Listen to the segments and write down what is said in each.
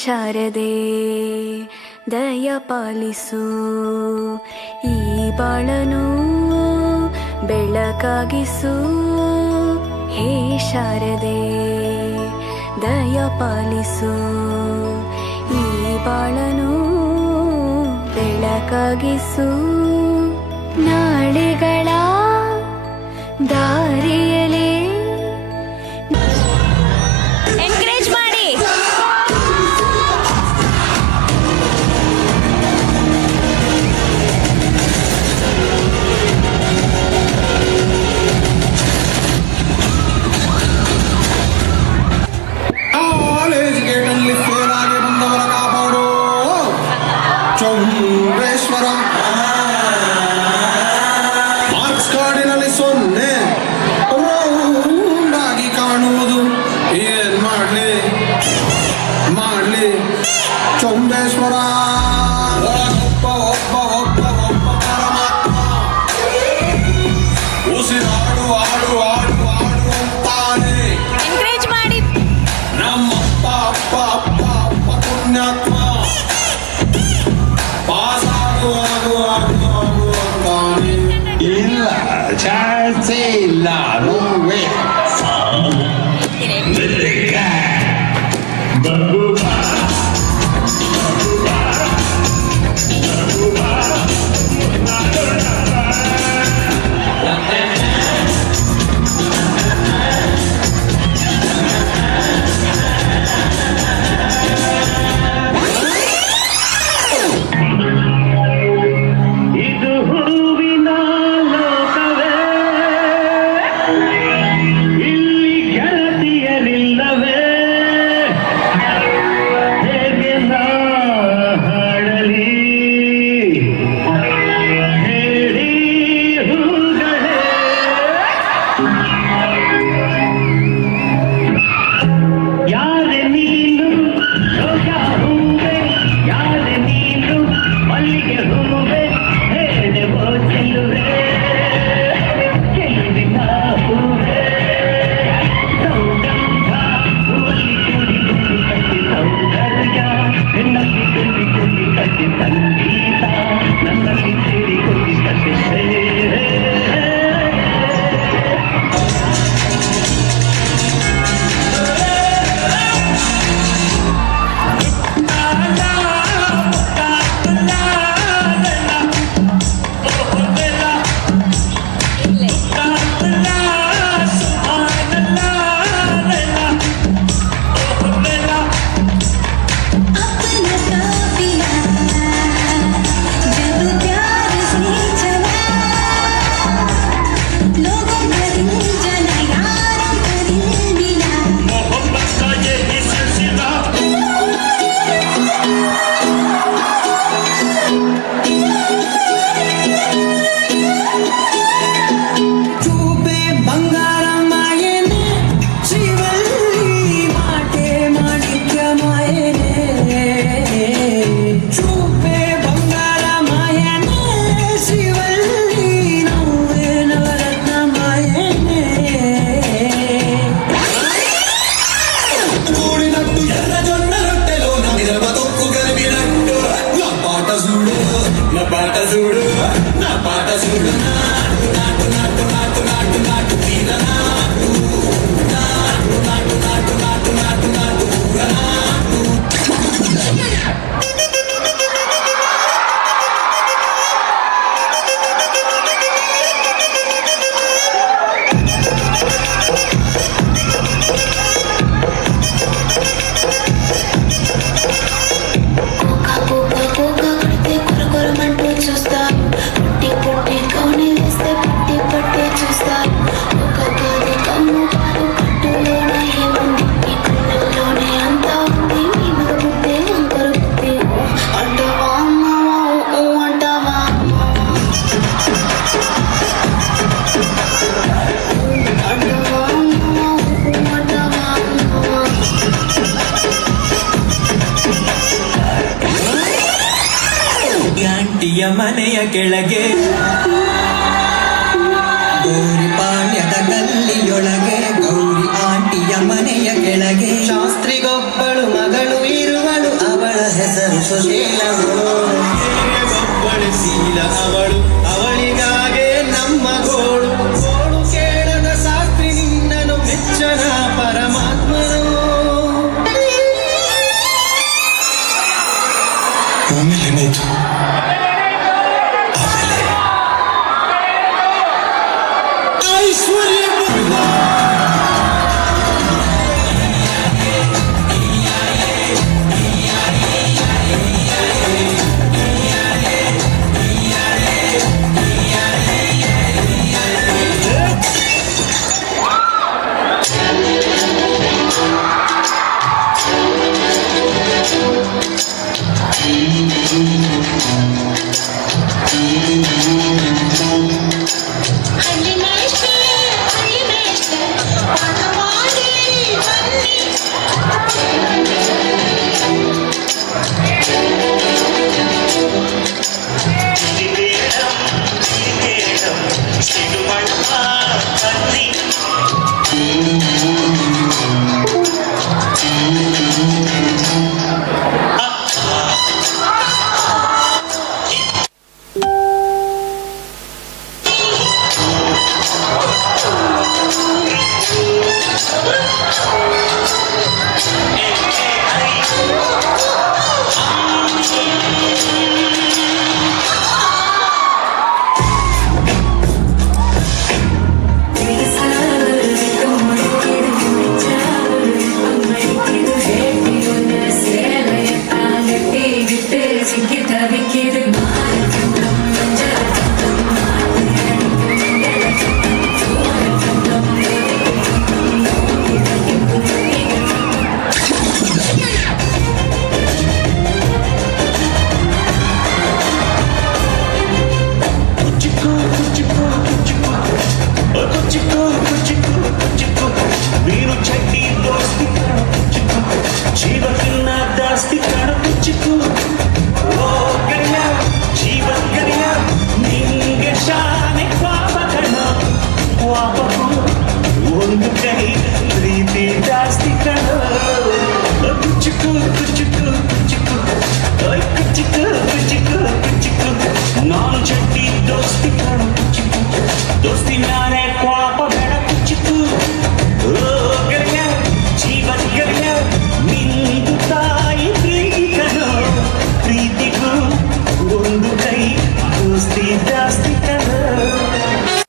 ಶಾರದೆ ದಯ ಪಾಲಿಸು, ಈ ಬಾಳನು ಬೆಳಕಾಗಿಸು. ಹೇ ಶಾರದೆ ದಯ ಪಾಲಿಸು, ಈ ಬಾಳನು ಬೆಳಕಾಗಿಸು. ನಾಳೆಗಳ ದಾರಿಯಲೇ ಎನ್ಕರೇಜ್ ಮಾಡಿ. ಕಾಲೇಜ್ ಗೇಟಲ್ಲಿ ಫೇಲ್ ಆಗಿ ಬಂದವರ ಕಾಪಾಡು ಚೌಂಬೇಶ್ವರ. ಮಾರ್ಕ್ಸ್ ಕಾರ್ಡಿನಲ್ಲಿ 0 ರೌಂಡ್ ಆಗಿ ಕಾಣುವುದು. ಏನ್ ಮಾಡ್ಲಿ ಚೌಂಬೇಶ್ವರ. ಒಬ್ಬ ಒಬ್ಬ ಒಬ್ಬ ಒಬ್ಬ ಪರಮಾತ್ಮ ಉಸಿರಾಡು ಆಡು ಆಡು ಆಡು ಅಂತಾನೆ. ಎನ್ಕರೇಜ್ ಮಾಡಿ. ನಮ್ಮಪ್ಪ ಅಪ್ಪ ಅಪ್ಪ ಅಪ್ಪ ಪುಣ್ಯಾತ್ಮ ಪಾಸ್ ಆಗು ಆಗು ಆಗು ಆಗು ಅಂತಾನೆ. ಇಲ್ಲ ಚಾನ್ಸೇ ಇಲ್ಲ. ನೋವೇ ಆಂಟಿಯ ಮನೆಯ ಕೆಳಗೆ ಗೌರಿ ಪಾಳ್ಯದ ಗಲ್ಲಿಯೊಳಗೆ ಗೌರಿ ಆಂಟಿಯ ಮನೆಯ ಕೆಳಗೆ ಶಾಸ್ತ್ರಿಗೊಬ್ಬಳು ಮಗಳು ಇರುವಳು ಸುಶೀಲವು ಒಬ್ಬಳಿಸೀಲ ಅವಳು ಅವಳಿಗಾಗೆ ನಮ್ಮ ಗೋಳು ಗೋಳು ಕೇಳದ ಶಾಸ್ತ್ರಿ ನಿನ್ನನು ಮೆಚ್ಚನ ಪರಮಾತ್ಮನು ಆಮೇಲೆ ಏನಾಯ್ತು? ಐಶ್ವರ್ಯ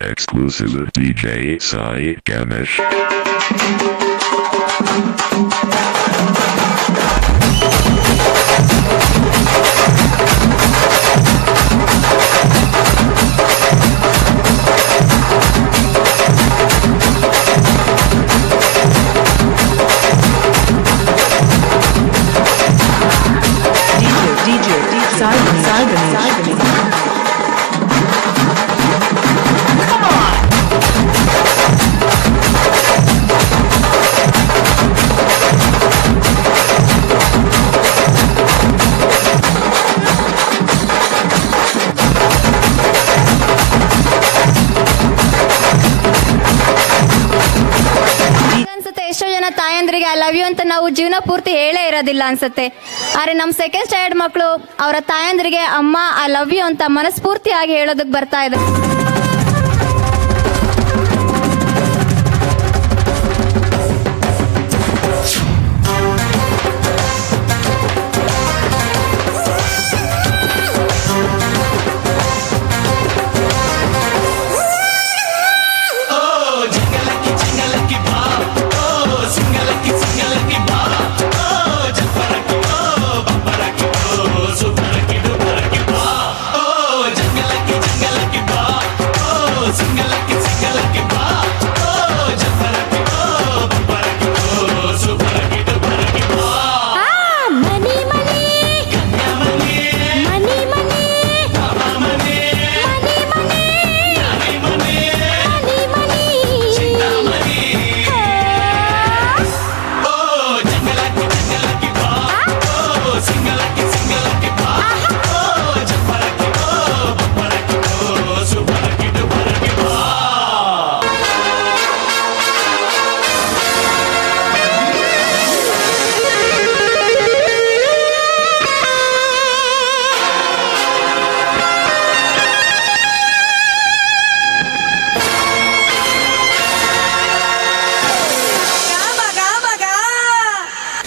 Exclusive DJ Sai Ganesh. DJ Sai Ganesh. ಎಷ್ಟೋ ಜನ ತಾಯಂದ್ರಿಗೆ ಐ ಲವ್ ಯು ಅಂತ ನಾವು ಜೀವನ ಪೂರ್ತಿ ಹೇಳೇ ಇರೋದಿಲ್ಲ ಅನ್ಸುತ್ತೆ. ಆದ್ರೆ ನಮ್ಮ ಸೆಕೆಂಡ್ ಸ್ಟ್ಯಾಂಡರ್ಡ್ ಮಕ್ಕಳು ಅವರ ತಾಯಂದ್ರಿಗೆ ಅಮ್ಮ ಐ ಲವ್ ಯು ಅಂತ ಮನಸ್ಫೂರ್ತಿಯಾಗಿ ಹೇಳೋದಕ್ಕೆ ಬರ್ತಾ ಇದೆ.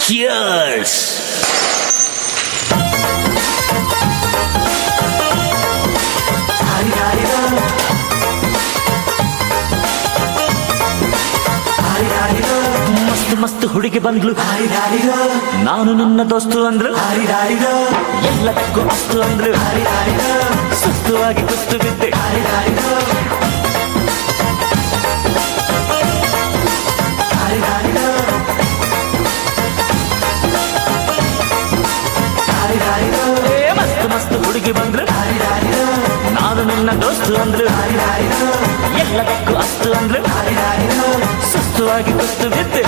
Cheers! ಮಸ್ತ್ ಮಸ್ತ್ ಹುಡುಗಿ ಬಂದ್ಲು, ನಾನು ನನ್ನ ದೋಸ್ತು ಅಂದ್ರು, ಎಲ್ಲದಕ್ಕೂ ಅಸ್ತು ಅಂದ್ರು, ಸುಸ್ತುವಾಗಿ ಕುಸ್ತು ಬಿದ್ದೆ. ಮಸ್ತ್ ಮಸ್ತ್ ಹುಡುಗಿ ಬಂದ್ರು, ನಾನು ನನ್ನ ದೋಸ್ತು ಅಂದ್ರು, ಎಲ್ಲದಕ್ಕೂ ಅಸ್ತು ಅಂದ್ರು, ಸುಸ್ತುವಾಗಿ ಕುಸ್ತು ಬಿದ್ದೆ.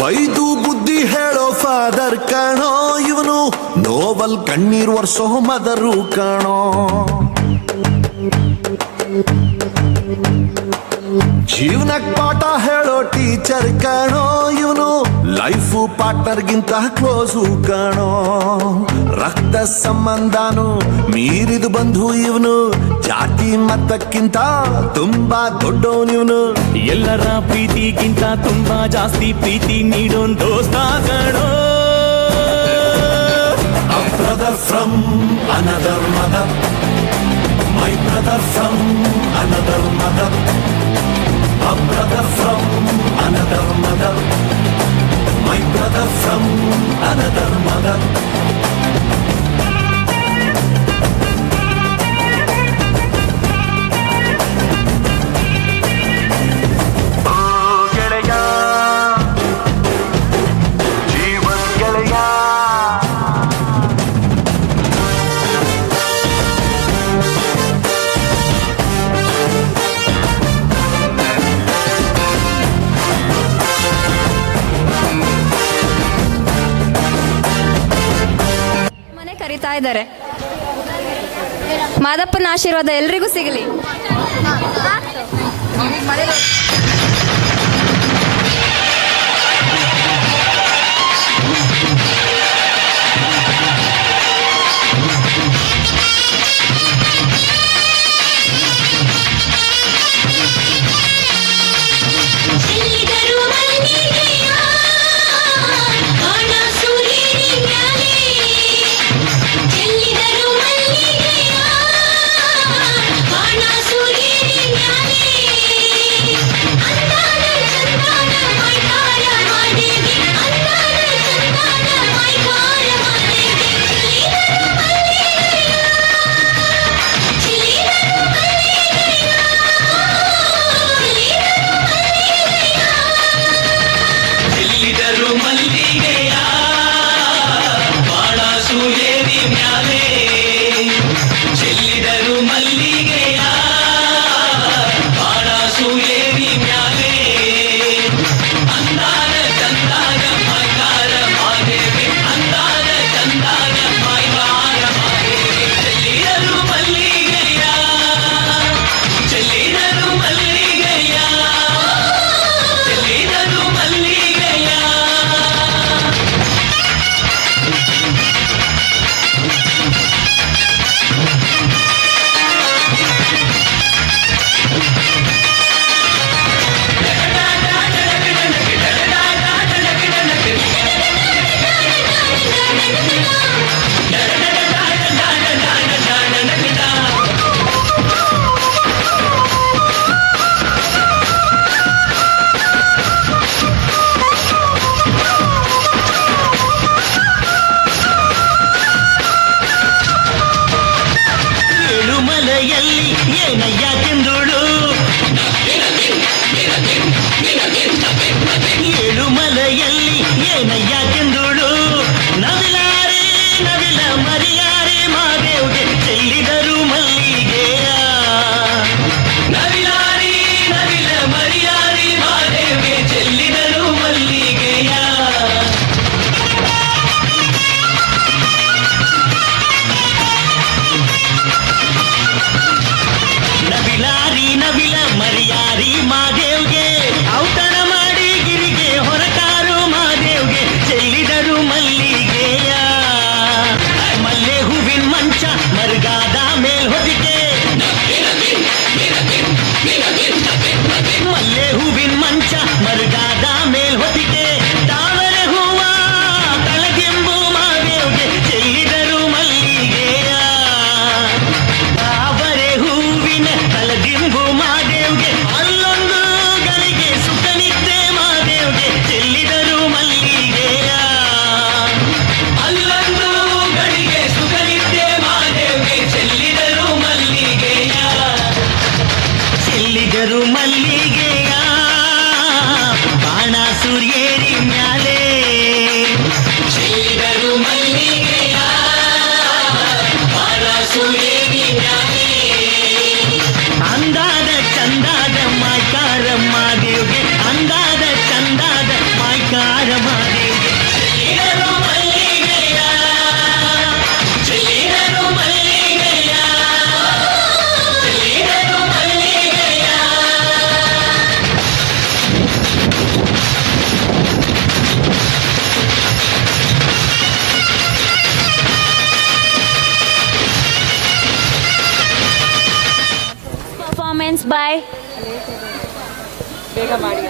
ಬೈದು ಬುದ್ಧಿ ಹೇಳೋ ಫಾದರ್ ಕಾಣೋ, ಇವನು ನೋವಲ್ ಕಣ್ಣೀರ್ ವರ್ಷೋ ಮದರು ಕಾಣೋ. ಜೀವನಕ್ ಪಾಠ ಹೇಳೋ ಟೀಚರ್ ಕಾಣೋ, ಇವನು ಲೈಫು ಪಾರ್ಟ್ನರ್ಗಿಂತ ಕ್ಲೋಸು ಕಾಣೋ. ರಕ್ತ ಸಂಬಂಧನು ಮೀರಿದು ಬಂಧು ಇವನು, ಜಾತಿ ಮತಕ್ಕಿಂತ ತುಂಬಾ ದೊಡ್ಡವನಿವನು. ಎಲ್ಲರ ಪ್ರೀತಿಗಿಂತ ತುಂಬಾ ಜಾಸ್ತಿ ಪ್ರೀತಿ ನೀಡೋನ್ ದೋಸ್ತ ಕಣೋ. A brother from another mother, my brother from another mother, a brother from another mother, my brother from another mother. ಕರೀತಾ ಇದ್ದಾರೆ. ಮಾದಪ್ಪನ ಆಶೀರ್ವಾದ ಎಲ್ರಿಗೂ ಸಿಗಲಿ. Bye. ಏನಯ್ಯ ಕೆಂದುಳು ನವಿಲಾರಿ ನವಿಲ ಮರಿಯಾರಿ ಮಾದೇವ್ಗೆ ಚೆಲ್ಲಿದರು ಮಲ್ಲಿಗೆಯ ನವಿಲಾರಿ ನವಿಲ ಮರಿಯಾರಿ ಮಾದೇವ್ಗೆ ಚೆಲ್ಲಿದರು ಮಲ್ಲಿಗೆಯ ನವಿಲಾರಿ ನವಿಲ ಮರಿಯಾರಿ ಮಾದೇವ್ಗೆ ಔತಣ ಮಾಡಿ ಗಿರಿಗೆ ಹೊರಕಾರು ಮಾದೇವ್ಗೆ ಚೆಲ್ಲಿದರು ಮಲ್ಲಿಗೆಯ ಮಲ್ಲೆ ಹೂವಿನ ಮಂಚ ಮರುಗಾದ ಮೇಲ್ ಹೊದಿಕೆ ಮಲ್ಲೆ ಹೂವಿನ ಮಂಚ ಮರುಗಾದ ಮೇಲ್ ಹೊದಿಕೆ ತಾವರೆ ಹೂವ ತಳಗೆಂಬು ಮಾದೇವ್ಗೆ ಚೆಲ್ಲಿದರು ಮಲ್ಲಿಗೆಯ ತಾವರೆ ಹೂವಿನ ತಳದಿಂಬು ಮಾದೇವ್ಗೆ ಅಲ್ಲೊಂದು ಗಳಿಗೆ ಸುಖನಿದ್ದೆ ಮಾದೇವ್ಗೆ ಚೆಲ್ಲಿದರು ಮಲ್ಲಿಗೆಯ ಅಲ್ಲೊಂದು ಗಳಿಗೆ ಸುಖನಿದ್ದೆ ಮಾದೇವ್ಗೆ ಚೆಲ್ಲಿದರು ಮಲ್ಲಿಗೆಯ ಚೆಲ್ಲಿದರು ಮಲ್ಲಿಗೆಯ ಬಾಣ ಸೂರ್ಯೇರಿ ಮ್ಯಾಲೆ ಚೆಲ್ಲಿದರು ಮಲ್ಲಿಗೆಯ ಬಾಣ ಸೂರ್ಯೇರಿ ಮ್ಯಾಲೆ ಅಂದಾದ ಚಂದಾದ ಮಾಯ್ಕಾರ ಮಾದೇವ್ಗೆ ಅಂದಾದ ಚಂದಾದ ಮಾಯ್ಕಾರ ಮಾದೇವ್ಗೆ ಚೆಲ್ಲಿದರು ಮಲ್ಲಿಗೆಯ ಚೆಲ್ಲಿದರು ಮಲ್ಲಿಗೆಯ ಚೆಲ್ಲಿದರು ಮಲ್ಲಿಗೆಯ ಪರ್ಫಾರ್ಮೆನ್ಸ್ ಬೈ ಬೇಗ ಮಾಡಿ